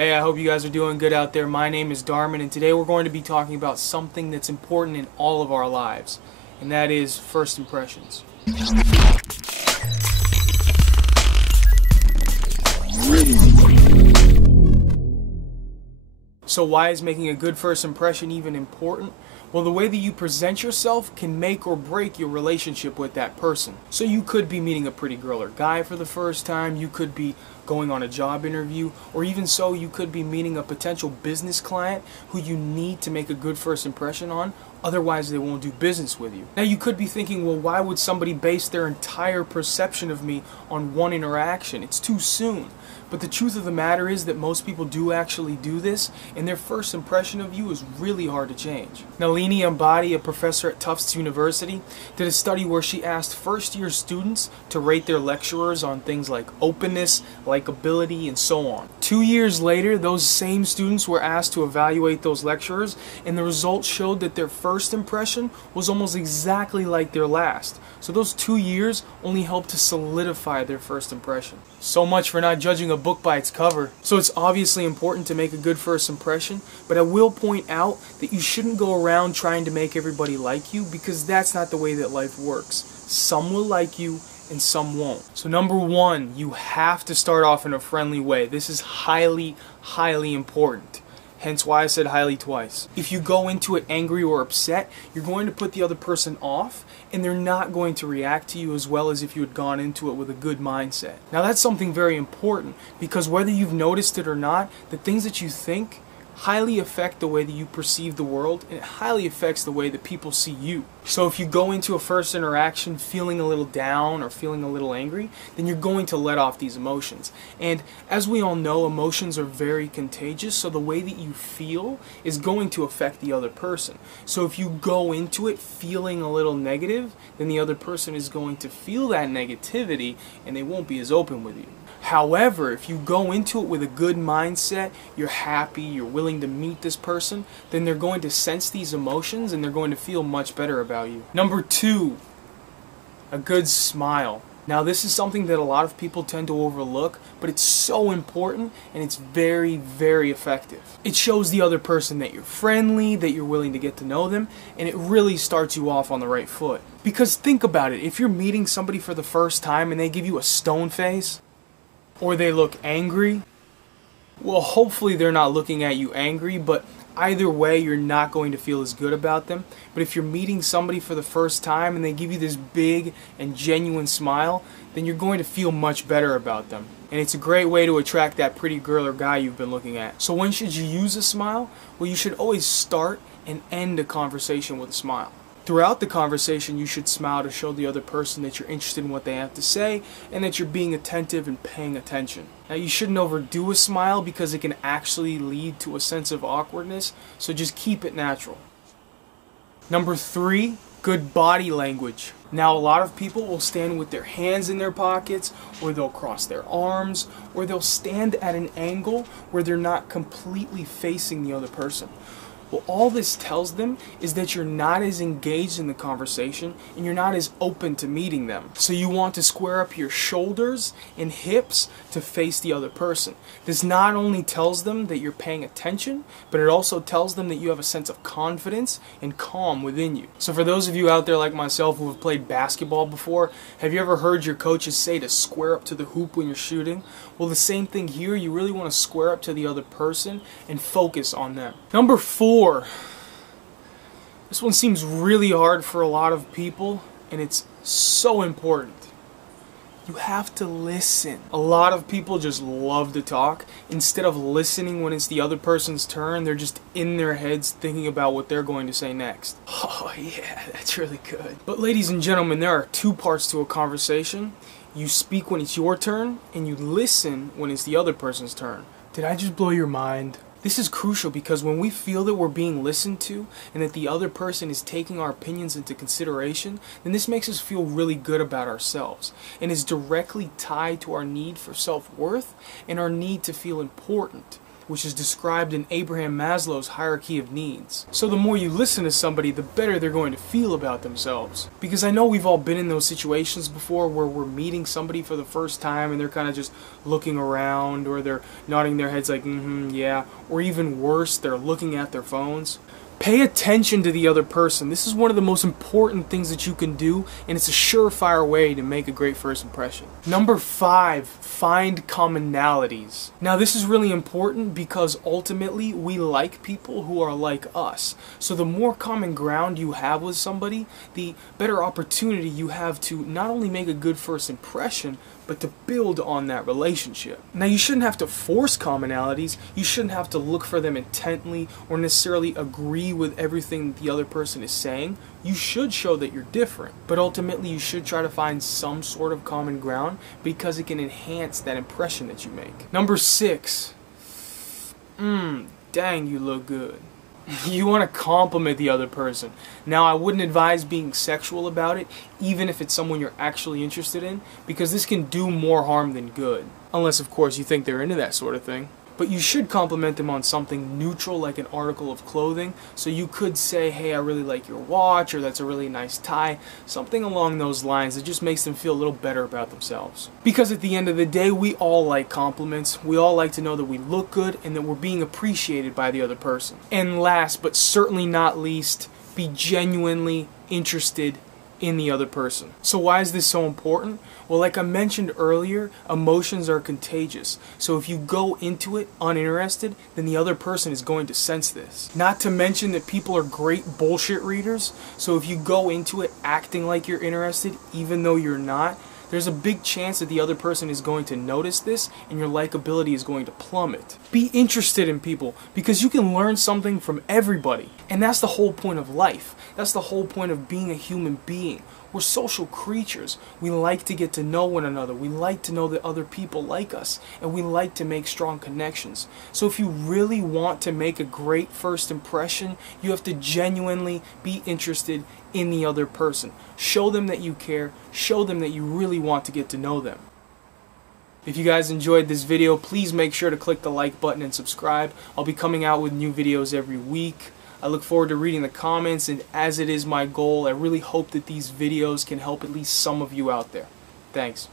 Hey, I hope you guys are doing good out there. My name is Darmin, and today we're going to be talking about something that's important in all of our lives, and that is first impressions. So why is making a good first impression even important? Well, the way that you present yourself can make or break your relationship with that person. So you could be meeting a pretty girl or guy for the first time, you could be going on a job interview, or even so, you could be meeting a potential business client who you need to make a good first impression on, otherwise they won't do business with you. Now you could be thinking, well, why would somebody base their entire perception of me on one interaction? It's too soon. But the truth of the matter is that most people do actually do this, and their first impression of you is really hard to change. Nalini Ambati, a professor at Tufts University, did a study where she asked first-year students to rate their lecturers on things like openness, likability, and so on. 2 years later, those same students were asked to evaluate those lecturers, and the results showed that their first impression was almost exactly like their last. So those 2 years only helped to solidify their first impression. So much for not judging a book by its cover. So it's obviously important to make a good first impression, but I will point out that you shouldn't go around trying to make everybody like you, because that's not the way that life works. Some will like you and some won't. So number one, you have to start off in a friendly way. This is highly, highly important. Hence why I said highly twice. If you go into it angry or upset, you're going to put the other person off, and they're not going to react to you as well as if you had gone into it with a good mindset. Now that's something very important, because whether you've noticed it or not, the things that you think highly affect the way that you perceive the world, and it highly affects the way that people see you. So if you go into a first interaction feeling a little down or feeling a little angry, then you're going to let off these emotions. And as we all know, emotions are very contagious, so the way that you feel is going to affect the other person. So if you go into it feeling a little negative, then the other person is going to feel that negativity and they won't be as open with you. However, if you go into it with a good mindset, you're happy, you're willing to meet this person, then they're going to sense these emotions and they're going to feel much better about you. Number two, a good smile. Now this is something that a lot of people tend to overlook, but it's so important and it's very, very effective. It shows the other person that you're friendly, that you're willing to get to know them, and it really starts you off on the right foot. Because think about it, if you're meeting somebody for the first time and they give you a stone face, or they look angry, well, hopefully they're not looking at you angry, but either way you're not going to feel as good about them. But if you're meeting somebody for the first time and they give you this big and genuine smile, then you're going to feel much better about them. And it's a great way to attract that pretty girl or guy you've been looking at. So when should you use a smile? Well, you should always start and end a conversation with a smile. Throughout the conversation, you should smile to show the other person that you're interested in what they have to say and that you're being attentive and paying attention. Now, you shouldn't overdo a smile because it can actually lead to a sense of awkwardness, so just keep it natural. Number three, good body language. Now, a lot of people will stand with their hands in their pockets, or they'll cross their arms, or they'll stand at an angle where they're not completely facing the other person. Well, all this tells them is that you're not as engaged in the conversation and you're not as open to meeting them. So you want to square up your shoulders and hips to face the other person. This not only tells them that you're paying attention, but it also tells them that you have a sense of confidence and calm within you. So for those of you out there like myself who have played basketball before, have you ever heard your coaches say to square up to the hoop when you're shooting? Well, the same thing here. You really want to square up to the other person and focus on them. Number four. This one seems really hard for a lot of people, and it's so important. You have to listen. A lot of people just love to talk. Instead of listening when it's the other person's turn, they're just in their heads thinking about what they're going to say next. Oh yeah, that's really good. But ladies and gentlemen, there are two parts to a conversation. You speak when it's your turn, and you listen when it's the other person's turn. Did I just blow your mind? This is crucial because when we feel that we're being listened to and that the other person is taking our opinions into consideration, then this makes us feel really good about ourselves and is directly tied to our need for self-worth and our need to feel important. which is described in Abraham Maslow's hierarchy of needs. So the more you listen to somebody, the better they're going to feel about themselves. Because I know we've all been in those situations before where we're meeting somebody for the first time and they're kind of just looking around, or they're nodding their heads like, yeah, or even worse, they're looking at their phones. Pay attention to the other person. This is one of the most important things that you can do, and it's a surefire way to make a great first impression. Number 5, find commonalities. Now this is really important because ultimately we like people who are like us. So the more common ground you have with somebody, the better opportunity you have to not only make a good first impression, but to build on that relationship. Now you shouldn't have to force commonalities, you shouldn't have to look for them intently or necessarily agree with everything the other person is saying. You should show that you're different, but ultimately you should try to find some sort of common ground because it can enhance that impression that you make. Number 6, dang, you look good. You want to compliment the other person. Now, I wouldn't advise being sexual about it, even if it's someone you're actually interested in, because this can do more harm than good. Unless, of course, you think they're into that sort of thing. But you should compliment them on something neutral, like an article of clothing. So you could say, hey, I really like your watch, or that's a really nice tie. Something along those lines that just makes them feel a little better about themselves. Because at the end of the day, we all like compliments. We all like to know that we look good and that we're being appreciated by the other person. And last, but certainly not least, be genuinely interested in the other person. So why is this so important? Well, like I mentioned earlier, emotions are contagious. So if you go into it uninterested, then the other person is going to sense this. Not to mention that people are great bullshit readers. So if you go into it acting like you're interested, even though you're not, there's a big chance that the other person is going to notice this and your likability is going to plummet. Be interested in people because you can learn something from everybody. And that's the whole point of life. That's the whole point of being a human being. We're social creatures. We like to get to know one another. We like to know that other people like us. And we like to make strong connections. So if you really want to make a great first impression, you have to genuinely be interested in the other person. Show them that you care. Show them that you really want to get to know them. If you guys enjoyed this video, please make sure to click the like button and subscribe. I'll be coming out with new videos every week. I look forward to reading the comments, and as it is my goal, I really hope that these videos can help at least some of you out there. Thanks.